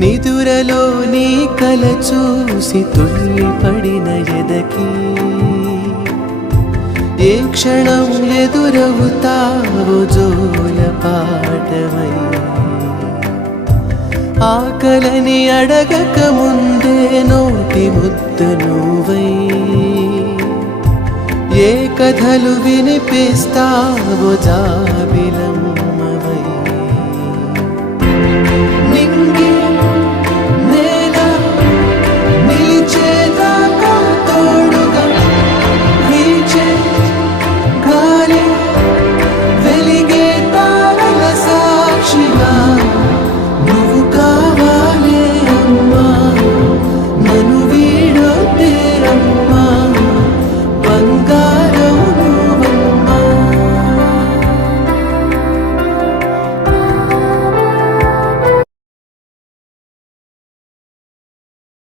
నిదురలో నీ కల చూసి తుళ్ళిపడిన ఎదకి ఏ క్షణం ఎదురవుతావో జోల పాటవై ఆకలని అడగక ముందే నోటి ముద్ద నువ్వై ఏ కథలు వినిపిస్తావో జాబిలమ్మ